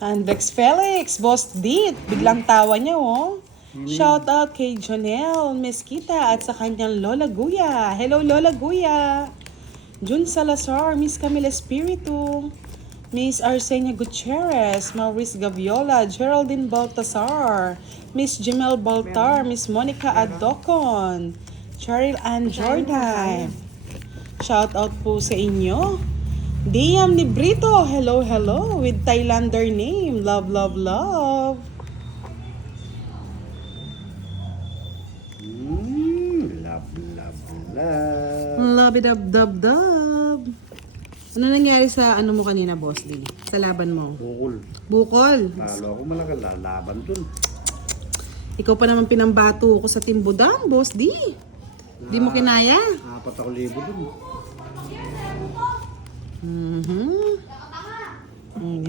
And Vex Felix, Boss Dit, biglang tawa niya oh. Shout out kay Jonelle Mesquita at sa kanyang Lola Guya. Hello Lola Guya. Jun Salazar, Miss Camila Espiritu, Miss Arsenia Gutierrez, Maurice Gaviola, Geraldine Baltasar, Miss Jemel Baltar, Miss Monica Adocon, Cheryl Ann Jordan. Shout out po sa inyo. Diam Librito, hello, hello, with Thailander name. Love, love, love. Love, love, love. Love it up, dub, dub. Ano nangyari sa ano mo kanina, Boss D? Sa laban mo? Bukol. Bukol. Talo ako malaga lalaban dun. Ikaw pa naman pinambato ko sa Team Budang, Boss D. Di mo kinaya? 4,000 dun.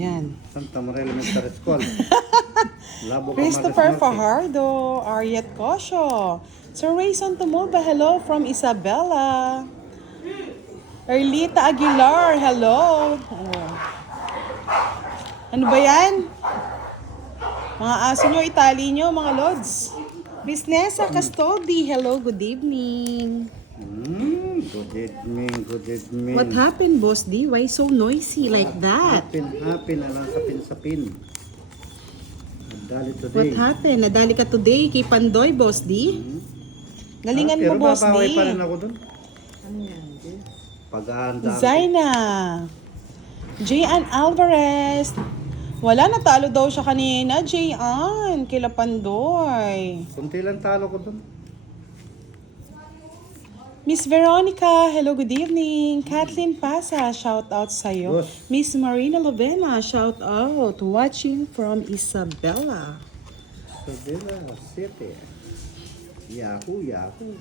Yan. Santa Maria Elementary School. Labo Christopher Fajardo, Ariet Cosio, Sir Ray Santomoba, hello from Isabela. Erlita Aguilar, hello. Oh. Ano ba yan? Mga aso nyo, itali nyo, mga lods. Miss Nessa Castodi, hello, good evening. Good evening, good evening. What happened, Boss D? Why so noisy like that? Hapin na lang sapin-sapin. Nadali today. What happened? Nadali ka today kay Pandoy, Boss D? Galingan mo, Boss D. Pero babawi pa rin ako dun. Ano yan? Pag-aanda. Zaina. J.Ann Alvarez. Wala, natalo daw siya kanina, J.Ann. Kila Pandoy. Kunti lang talo ko dun. Miss Veronica, hello, good evening. Kathleen Pasa, shout out sa'yo. Boss. Miss Marina Lovena, shout out. Watching from Isabela. Sabela City. Yahoo, Yahoo.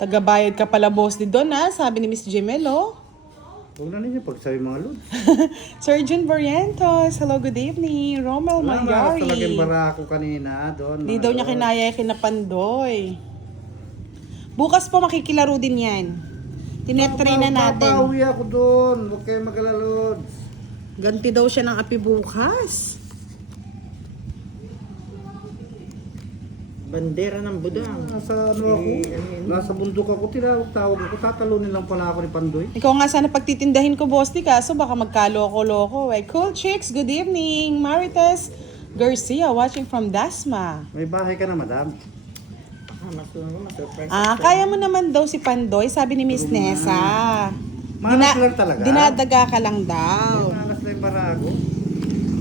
Tagabayad ka pala, Boss, di doon ha, sabi ni Miss Gemelo. Huwag na ninyo pagsabi mga lod. Sir Jun Barrientos, hello, good evening. Romel Wala maras Mayari. talagang bara ako kanina doon. Di daw niya kinaya kinapandoy. Bukas po makikilaro din yan. Tinetry na natin. Papawi ako doon. Huwag kayo mag-alalod. Ganti daw siya ng api bukas. Bandera ng Budang. Nasa ano ako? Nasa bundok ako. Tinawag-tawag ako. Tatalunin lang pala ako ni Pandoy. Ikaw nga sana pagtitindahin ko, Boss Di, kaso baka magkaloko-loko. Eh. Cool Chicks, good evening. Marites Garcia, watching from Dasma. May bahay ka na, madam. Masurprise. Kaya mo naman daw si Pandoy, sabi ni Miss Nessa. Malas lang talaga. Dinadaga ka lang daw. Malas lang yung bara ako.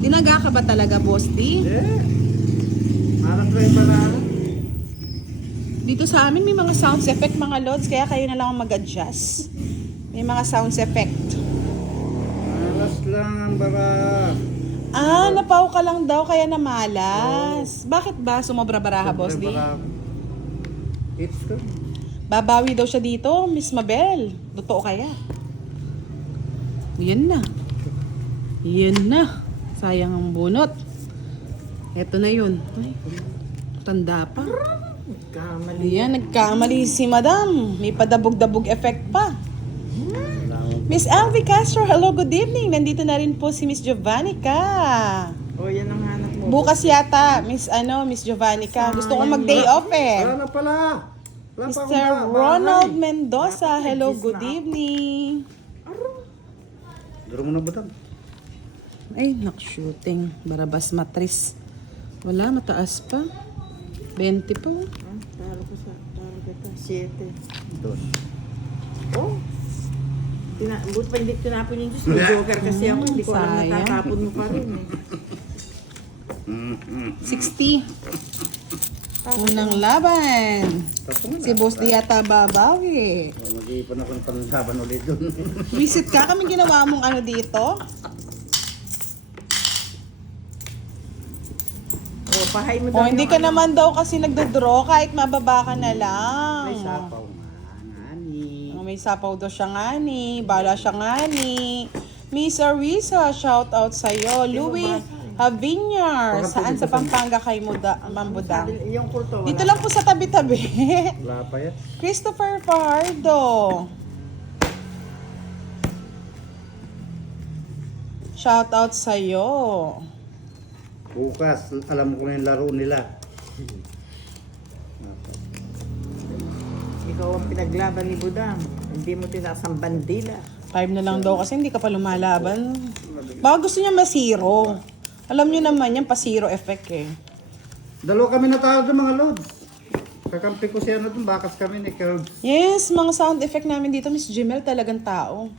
Dinaga ka ba talaga, Boss Di? Hindi. Malas lang yung bara ako. Dito sa amin may mga sounds effect, mga lods, kaya kayo na lang ang mag-adjust. May mga sounds effect. Malas lang ang bara. Napaw ka lang daw, kaya namalas. Bakit ba sumobra baraha, Boss Di? It's good. Babawi daw siya dito, Miss Mabel. Totoo kaya? Yan na. Yan na. Sayang ang bunot. Eto na yun. Ay, tanda pa. Kamali. Yan, nagkamali si Madam. May padabog-dabog effect pa. Miss Alvi Castro, hello, good evening. Nandito na rin po si Miss Giovannica. O, yan ang hanap mo. Bukas yata, Miss Giovannica. Gusto ko mag-day off eh. Wala na pala. Wala pa akong Mr. bahay. Ronald Mendoza, hello, good evening. Duro mo na ba tam? Ay, nak-shooting. Barabas matris. Wala, mataas pa. 20 pa. Talo ko ito. 7. Dos. Oh. Buti pa hindi tinapon yung Diyos. May joker kasi ako. Hindi ko alam sayang. natatapon mo pa rin eh. 60. Unang laban. Si Boss di yata babawi. Mag-iipon ako ng panlaban ulit doon. Visit ka, kami ginawa mong ano dito. O, pahay mo O, hindi ka naman daw kasi nagdodraw kahit mababa ka na lang. May sapaw nga. Ngani. May sapaw daw siya ngani. Bala siya ngani. Miss Arisa, shout out sa'yo. Louis Havinyar. Saan sa Pampanga kay Mambudang? Yung kulto. Dito lang po sa tabi-tabi. Wala pa yan. Christopher Fajardo. Shout out sa'yo. Bukas, alam ko na yung laro nila. Ikaw ang pinaglaban ni Budang. Hindi mo tinaas ang bandila. 5 na lang daw kasi hindi ka pa lumalaban. Baka gusto niya masiro. Alam niyo naman yan, pa-zero effect eh. Dalawa kami natalo ng mga lods. Kakampi ko siya na dun, bakas kami ni Curbs. Yes, mga sound effect namin dito, Miss Jimel, talagang tao.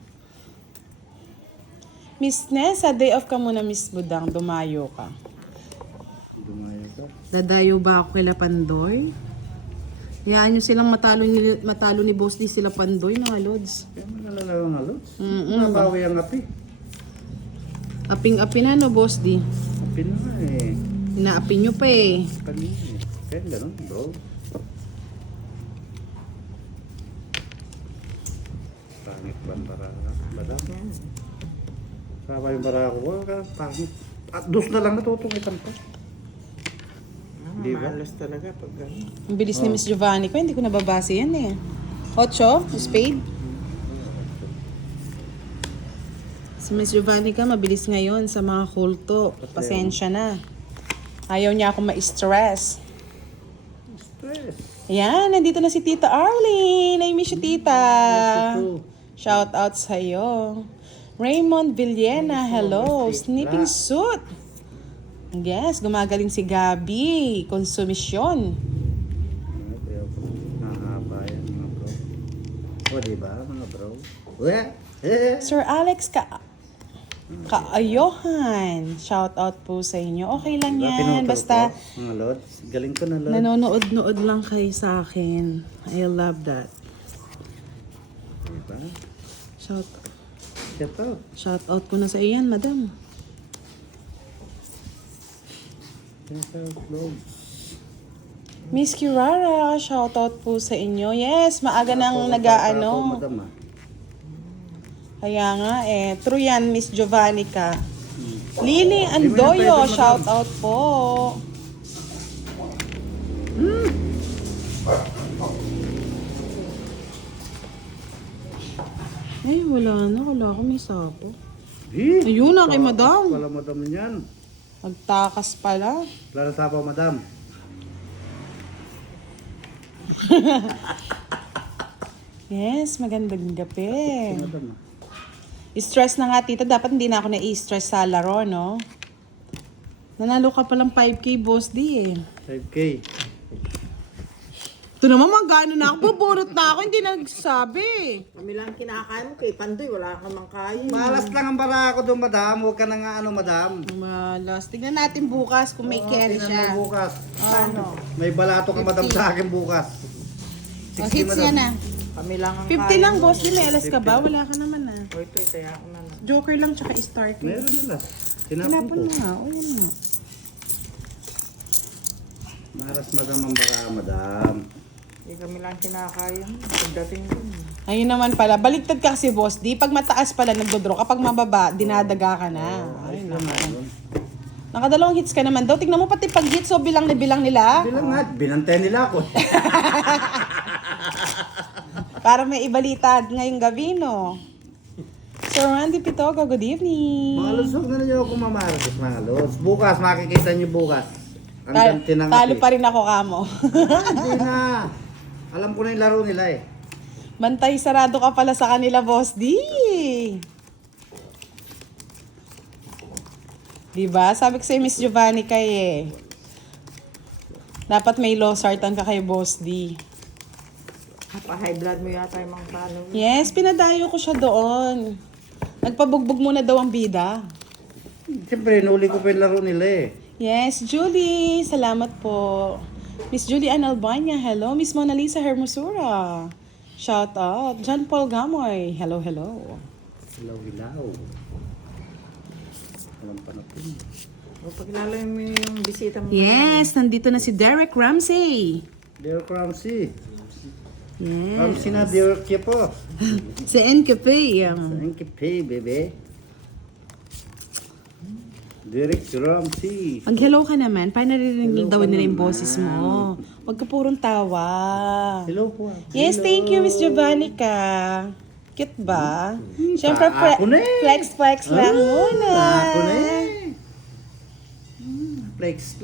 Miss Nessa, day off ka muna, Miss Budang. Dumayo ka. Dumayo ka. Dadayo ba ako kila Pandoy? Hayaan nyo silang matalo ni Boss D sila Pandoy, mga lods. Kaya malalala mga lods. Nabawi ang api. Aping-api na, no, Boss D? Api na nga eh. Inaapi nyo pa eh. Kanina eh. Kaya ganun bro. Pangit ba ang bara? Madam? Saba yung bara ko. Pangit. At dos na lang natutungitan pa. Di ba? Malas talaga pag gano'n. Ang bilis ni Miss Giovanni ko, hindi ko nababase yan eh. 8, spade. Si Miss Giovanni ka, mabilis ngayon sa mga kulto. Pasensya na. Ayaw niya ako ma-stress. Stress. Ayan, nandito na si Tita Arlene. I miss you, Tita. Shout out sa'yo. Raymond Villena, hello. Snipping suit. Yes, gumagaling si Gabi. Konsumisyon. Nahaba yan mga bro. O diba mga bro? Sir Alex Kaayohan. Shout out po sa inyo. Okay lang yan. Basta Mga lods. Galing ko na lods. nanonood-nood lang kayo sa akin. I love that. Diba? Shout Shout out. out ko na sa iyan, madam. Shout out lods. Miss Kirara, shout out po sa inyo. Yes, maaga nang nag-aano. Madam ah. Kaya nga eh, true yan, Miss Giovanni ka. Lily Andoyo, shout out po. Ay, wala na. Wala ko may sapo. Ayun na kay madam. Wala madam yan. Magtakas pala. Wala na sapaw madam. Yes, magandang gabi. Madam ah. Stress na nga tita, dapat hindi na ako na-stress sa laro, no? Nanalo ka palang 5K, Boss D eh. 5K. Ito naman magkano na ako, buburot na ako, hindi nagsasabi. Kami lang kinakain mo kay Pandoy, wala ka namang kain. Malas lang ang bara ko doon madam. Huwag ka na nga ano madam. Malas. Tignan natin bukas kung may carry Tingnan siya. mo bukas. Ano? May balato ka madam sa akin bukas. O, hits yan ah. Kami lang ang 50 lang, Boss D. May alas ka ba? Wala ka naman ah. O ito, kaya ako na lang. Joker lang tsaka start. Meron nila. Tinapon Tinapon ko. mo nga. O, yun nga. Maras madam ang bara madam. Hindi kami lang kinakain. Pagdating dun. Ayun naman pala. Baliktad ka kasi, Boss D. Pag mataas pala, nagdodraw. Kapag mababa, dinadaga ka na. Ay, naman. Nakadalawang hits ka naman daw. Tignan mo pati pag hits, so bilang na bilang nila. Bilang nga, binantay nila ako. Para may ibalita ngayong gabi, no? Sir Randy Pitoga, good evening. Mga lods, huwag na ninyo ako mamaras mga lods. Bukas, makikita nyo bukas. Ang Ta- ganti ng talo api. pa rin ako, kamo. Hindi na. Alam ko na yung laro nila eh. Bantay sarado ka pala sa kanila, Boss D. Diba? Sabi ko sa'yo, Miss Giovanni kay eh. Dapat may low sartan ka kay Boss D. Pa-high blood mo yata yung mga paano. Yes, pinadayo ko siya doon. Nagpabugbog muna daw ang bida. Siyempre, nuli ko pa yung laro nila eh. Yes, Julie. Salamat po. Miss Julie Ann Albania. Hello. Miss Mona Lisa Hermosura. Shout out. John Paul Gamoy. Hello, hello. Hilaw-hilaw. Alam pa na po. O pagkilala mo yung bisita mo. Yes, nandito na si Derek Ramsey. Dear Ramsey. Yes. Ramsey na, dear Kipo. Sa NKP. Thank you, pay, baby. Derek Ramsey. Mag-hello ka naman. Paano naririnig Hello daw ka nila yung naman. boses mo? Huwag ka purong tawa. Hello po. Yes, thank you, Miss Giovanni ka. Cute ba? Siyempre, Ako na eh. flex lang muna. Ako na eh. Flex.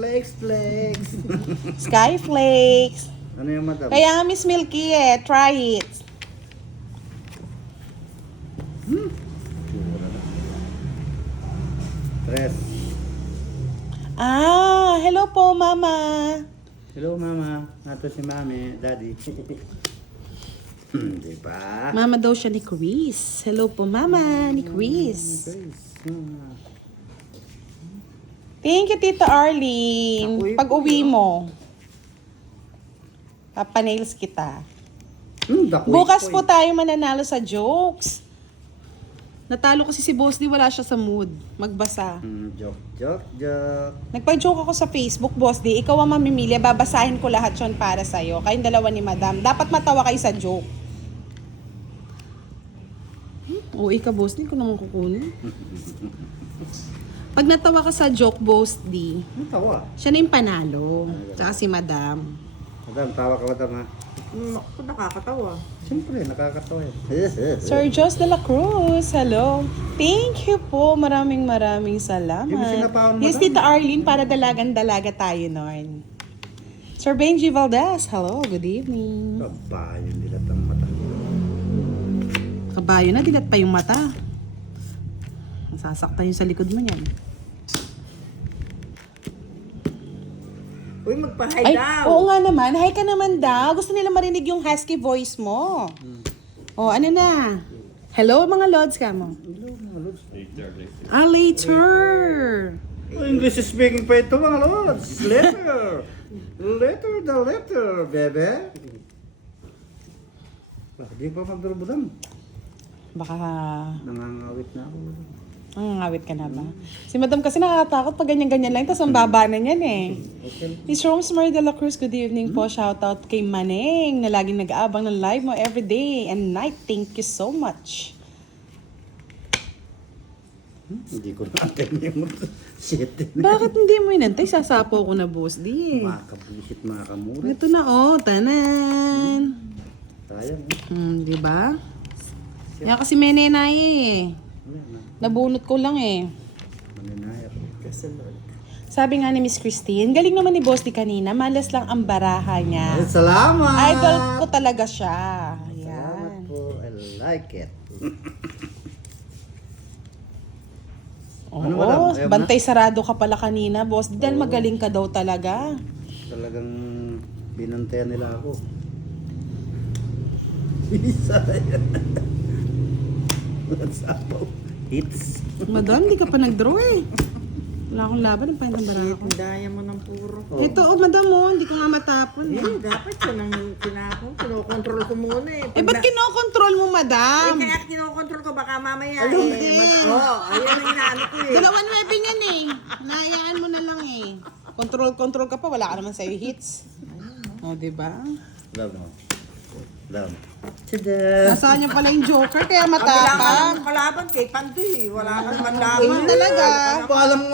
Sky Flakes. Ano yung madam? Kaya nga, Miss Milky try it. Tsura na. Tres. Hello po, Mama. Hello mama. Nato si mami, daddy. Diba? Mama daw siya ni Chris. Hello po, Mama, ni Chris. Thank you, Tita Arlene. Ako'y Pag uwi mo, papanails kita. Bukas po tayo mananalo sa jokes. Natalo kasi si Boss D, wala siya sa mood. Magbasa. Joke. Nagpa-joke ako sa Facebook, Boss D. Ikaw ang mamimili, babasahin ko lahat yon para sa'yo. Kayong dalawa ni Madam. Dapat matawa kayo sa joke. Oo, ikaw, Boss D, ko naman kukunin. Pag natawa ka sa joke, Boss D, Ano tawa? siya na yung panalo. Tsaka si Madam. Madam, tawa ka madam ha? Ako nakakatawa. Siyempre, nakakatawa eh. Sir Jos de la Cruz, hello. Thank you po. Maraming salamat. Hindi mo sinapawan, Yes, Madam. Tita Arlene, para dalagan-dalaga tayo noon. Sir Benji Valdez, hello. Good evening. Kabayo, dilat ang mata. Kabayo na, dilat pa yung mata. Masasaktan yung sa likod mo niyan. Uy, magpa-hi Ay, daw. oo nga naman. Hi ka naman daw. Gusto nila marinig yung husky voice mo. Oh, ano na? Hello, mga lods ka mo. Later. Oh, English speaking pa ito mga lods. Letter, bebe. Di pa magdurubudam. Baka Nangangawit na ako. ngawit ka na ba? Si Madam kasi nakakatakot pag ganyan-ganyan lang. Tapos ang baba na niyan eh. Okay. Miss Rosemary de la Cruz, good evening po. Shout out kay Maneng na laging nag-aabang ng live mo every day and night. Thank you so much. Hindi ko natin yung shit. Bakit hindi mo inantay? Sasapo ko na, Boss D. Makabusit, makamura. Ito na, oh. Tanan. Sayang eh. Di ba? Yan kasi may nenay eh. Wala na. Nabunot ko lang eh. Maninayar. Kasunod. Sabi nga ni Miss Christine, galing naman ni Boss D kanina. Malas lang ang baraha niya. Ay, salamat! Idol ko talaga siya. Salamat Yan. po. I like it. Oo, Ano, madam? Ayaw mo bantay sarado ka pala kanina, Boss D. Dahil magaling ka daw talaga. Talagang binantayan nila ako. Isa yan. Sapaw. Hits. Madam, di ka pa nag-draw eh. Wala akong laban, ang pahintang baraha ko. Daya mo ng puro. Ito, madam, hindi ko nga matapon. Eh, dapat yun ang tinapon. Kinokontrol ko muna eh. Eh, ba't kinokontrol mo, madam? Kaya kinokontrol ko, baka mamaya Hindi. Oo, ayan ang inaano ko eh. 2-9 yan eh. Nahayaan mo na lang eh. Control ka pa, wala ka naman sa'yo hits. O, diba? Love mo. Love. Tada! Nasaan niya pala yung joker, kaya Ang kailangan matapang. ng kalaban kay Pandoy. Wala kang Ayun manlaman. talaga. Paalam mo